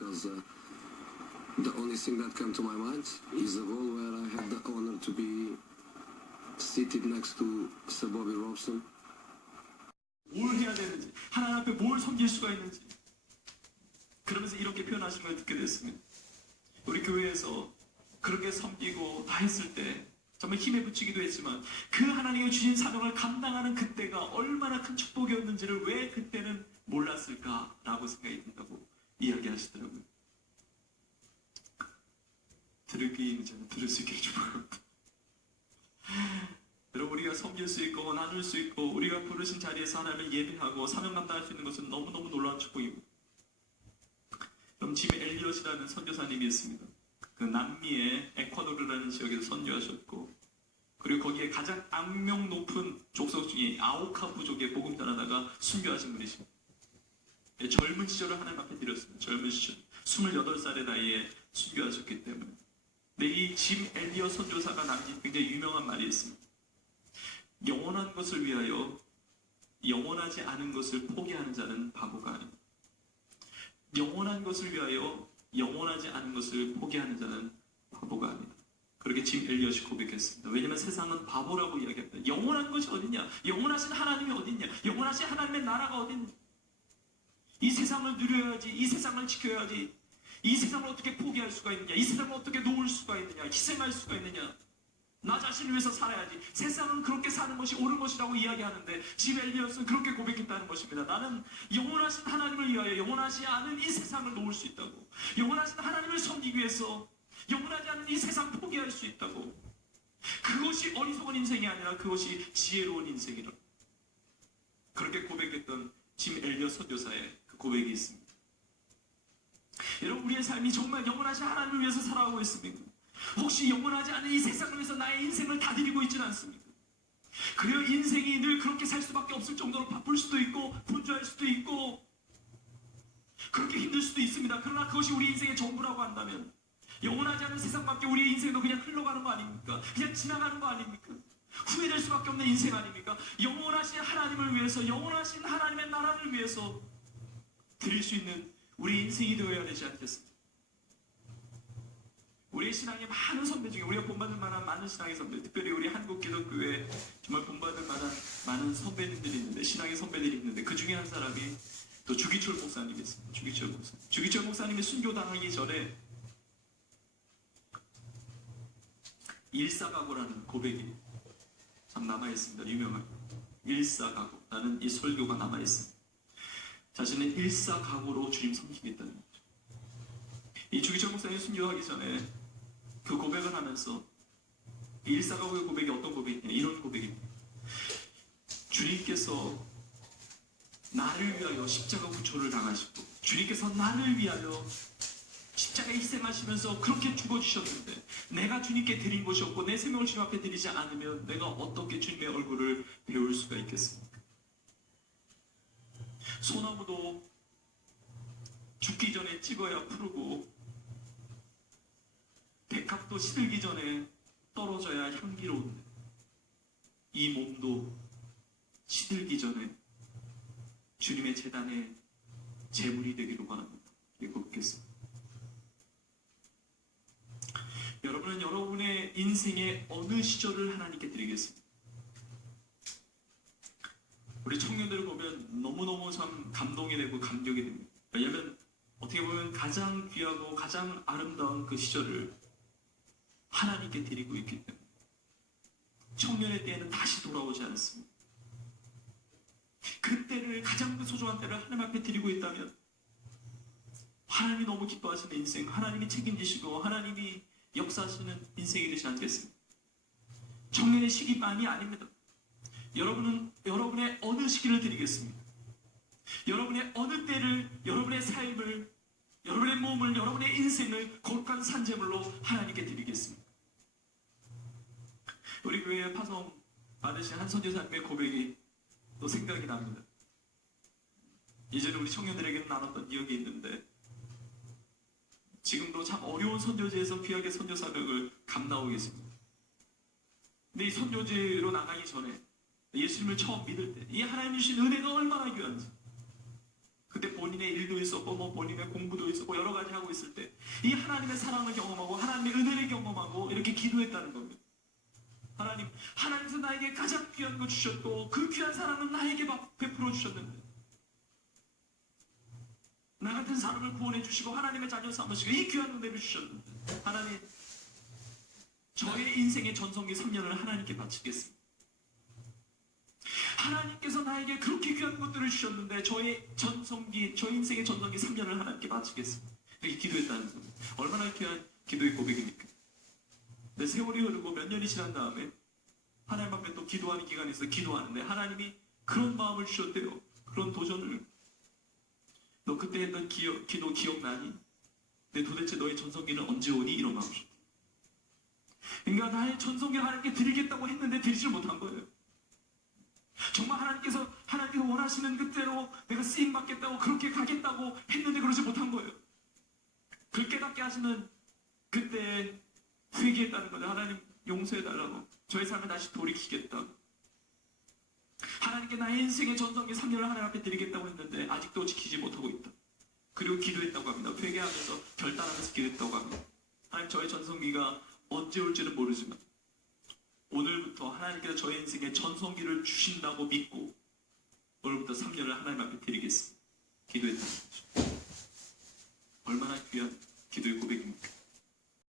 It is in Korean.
because the only thing that came to my mind is a goal where I had the honor to be seated next to Sir Bobby Robson. 뭘 해야 되는지, 하나님 앞에 뭘 섬길 수가 있는지, 그러면서 이렇게 표현하시는 걸 듣게 됐습니다. 우리 교회에서 그렇게 섬기고 다 했을 때 정말 힘에 부치기도 했지만 그 하나님이 주신 사명을 감당하는 그때가 얼마나 큰 축복이었는지를 왜 그때는 몰랐을까라고 생각이 든다고 이야기하시더라고요. 들을기는 저는 들을 수 있기를 축복합니다. 여러분, 우리가 섬길 수 있고 나눌 수 있고 우리가 부르신 자리에서 하나님을 예배하고 사명 감당할 수 있는 것은 너무너무 놀라운 축복입니다. 그럼 짐 엘리엇이라는 선교사님이 있습니다. 그 남미의 에콰도르라는 지역에서 선교하셨고, 그리고 거기에 가장 악명 높은 족속 중에 아오카 부족의 복음 전하다가 순교하신 분이십니다. 젊은 시절을 하나님 앞에 드렸습니다. 젊은 시절 28살의 나이에 순교하셨기 때문에. 근데 이 짐 엘리엇 선교사가 남긴 굉장히 유명한 말이 있습니다. 영원한 것을 위하여 영원하지 않은 것을 포기하는 자는 바보가 아닙니다. 영원한 것을 위하여 영원하지 않은 것을 포기하는 자는 바보가 아니다. 그렇게 짐 엘리엇이 고백했습니다. 왜냐하면 세상은 바보라고 이야기합니다. 영원한 것이 어딨냐? 영원하신 하나님이 어딨냐? 영원하신 하나님의 나라가 어딨냐? 이 세상을 누려야지, 이 세상을 지켜야지, 이 세상을 어떻게 포기할 수가 있느냐? 이 세상을 어떻게 놓을 수가 있느냐? 희생할 수가 있느냐? 나 자신을 위해서 살아야지. 세상은 그렇게 사는 것이 옳은 것이라고 이야기하는데 짐 엘리엇은 그렇게 고백했다는 것입니다. 나는 영원하신 하나님을 위하여 영원하지 않은 이 세상을 놓을 수 있다고. 영원하신 하나님을 섬기기 위해서 영원하지 않은 이 세상 포기할 수 있다고. 그것이 어리석은 인생이 아니라 그것이 지혜로운 인생이라. 그렇게 고백했던 짐 엘리엇 선교사의 그 고백이 있습니다. 여러분, 우리의 삶이 정말 영원하신 하나님을 위해서 살아가고 있습니까? 혹시 영원하지 않은 이 세상을 위해서 나의 인생을 다 드리고 있지는 않습니까? 그래요, 인생이 늘 그렇게 살 수밖에 없을 정도로 바쁠 수도 있고 분주할 수도 있고 그렇게 힘들 수도 있습니다. 그러나 그것이 우리 인생의 전부라고 한다면 영원하지 않은 세상밖에 우리의 인생도 그냥 흘러가는 거 아닙니까? 그냥 지나가는 거 아닙니까? 후회될 수밖에 없는 인생 아닙니까? 영원하신 하나님을 위해서, 영원하신 하나님의 나라를 위해서 드릴 수 있는 우리 인생이 되어야 되지 않겠습니까? 우리의 신앙의 많은 선배 중에 우리가 본받을 만한 많은 신앙의 선배, 특별히 우리 한국 기독교에 정말 본받을 만한 많은 선배님들이 있는데, 신앙의 선배들이 있는데 그 중에 한 사람이 또 주기철 목사님이 있습니다. 주기철 목사님이 순교당하기 전에 일사각오라는 고백이 참 남아있습니다. 유명한 일사각오. 나는 이 설교가 남아있습니다. 자신은 일사각오로 주님 섬기겠다는 거죠. 이 주기철 목사님이 순교하기 전에 그 고백을 하면서 일사각오의 고백이 어떤 고백이냐, 이런 고백입니다. 주님께서 나를 위하여 십자가 구초를 당하시고 주님께서 나를 위하여 십자가에 희생하시면서 그렇게 죽어주셨는데 내가 주님께 드린 것이 없고 내 생명을 주님 앞에 드리지 않으면 내가 어떻게 주님의 얼굴을 배울 수가 있겠습니까? 소나무도 죽기 전에 찍어야 푸르고 백합도 시들기 전에 떨어져야 향기로운데 이 몸도 시들기 전에 주님의 제단에 제물이 되기를 원합니다. 고백했습니다. 여러분은 여러분의 인생의 어느 시절을 하나님께 드리겠습니다. 우리 청년들을 보면 너무너무 참 감동이 되고 감격이 됩니다. 왜냐하면 어떻게 보면 가장 귀하고 가장 아름다운 그 시절을 하나님께 드리고 있기 때문에 청년의 때에는 다시 돌아오지 않습니다. 그때를, 가장 그 소중한 때를 하나님 앞에 드리고 있다면 하나님이 너무 기뻐하시는 인생, 하나님이 책임지시고 하나님이 역사하시는 인생이 되지 않겠습니까? 청년의 시기만이 아닙니다. 여러분은 여러분의 어느 시기를 드리겠습니까? 여러분의 어느 때를, 여러분의 삶을, 여러분의 몸을, 여러분의 인생을 거룩한 산제물로 하나님께 드리겠습니다. 우리 교회에 파송 받으신 한 선교사님의 고백이 또 생각이 납니다. 예전에 우리 청년들에게는 나눴던 기억이 있는데 지금도 참 어려운 선교지에서 귀하게 선교 사역을 감당하고 계십니다. 근데 이 선교지로 나가기 전에 예수님을 처음 믿을 때 이 하나님 주신 은혜가 얼마나 귀한지, 그때 본인의 일도 있었고 뭐 본인의 공부도 있었고 여러 가지 하고 있을 때 이 하나님의 사랑을 경험하고 하나님의 은혜를 경험하고 이렇게 기도했다는 겁니다. 하나님께서 나에게 가장 귀한 거 주셨고 그 귀한 사랑은 나에게 베풀어 주셨는데 나 같은 사람을 구원해 주시고 하나님의 자녀 삼으시고 이 귀한 은혜를 주셨는데 하나님 저의 인생의 전성기 3년을 하나님께 바치겠습니다. 하나님께서 나에게 그렇게 귀한 것들을 주셨는데 저의 인생의 전성기 3년을 하나님께 바치겠습니다. 이렇게 기도했다는 겁니다. 얼마나 귀한 기도의 고백입니까? 근데 세월이 흐르고 몇 년이 지난 다음에 하나님 앞에 또 기도하는 기간이 있어서 기도하는데 하나님이 그런 마음을 주셨대요. 그런 도전을. 너 그때 했던 기도 기억나니? 근데 도대체 너의 전성기는 언제 오니? 이런 마음을 주셨대요. 그러니까 나의 전성기를 하나님께 드리겠다고 했는데 드리질 못한 거예요. 정말 하나님께서 원하시는 그대로 내가 쓰임 받겠다고 그렇게 가겠다고 했는데 그러지 못한 거예요. 그 깨닫게 하시는 그때 회개했다는 거죠. 하나님 용서해달라고. 저의 삶을 다시 돌이키겠다고. 하나님께 나의 인생의 전성기 3년을 하나님 앞에 드리겠다고 했는데 아직도 지키지 못하고 있다. 그리고 기도했다고 합니다. 회개하면서 결단하면서 기도했다고 합니다. 하나님 저의 전성기가 언제 올지는 모르지만 오늘부터 하나님께서 저의 인생에 전성기를 주신다고 믿고 오늘부터 3년을 하나님 앞에 드리겠습니다. 기도했다는 거죠. 얼마나 귀한 기도의 고백입니까?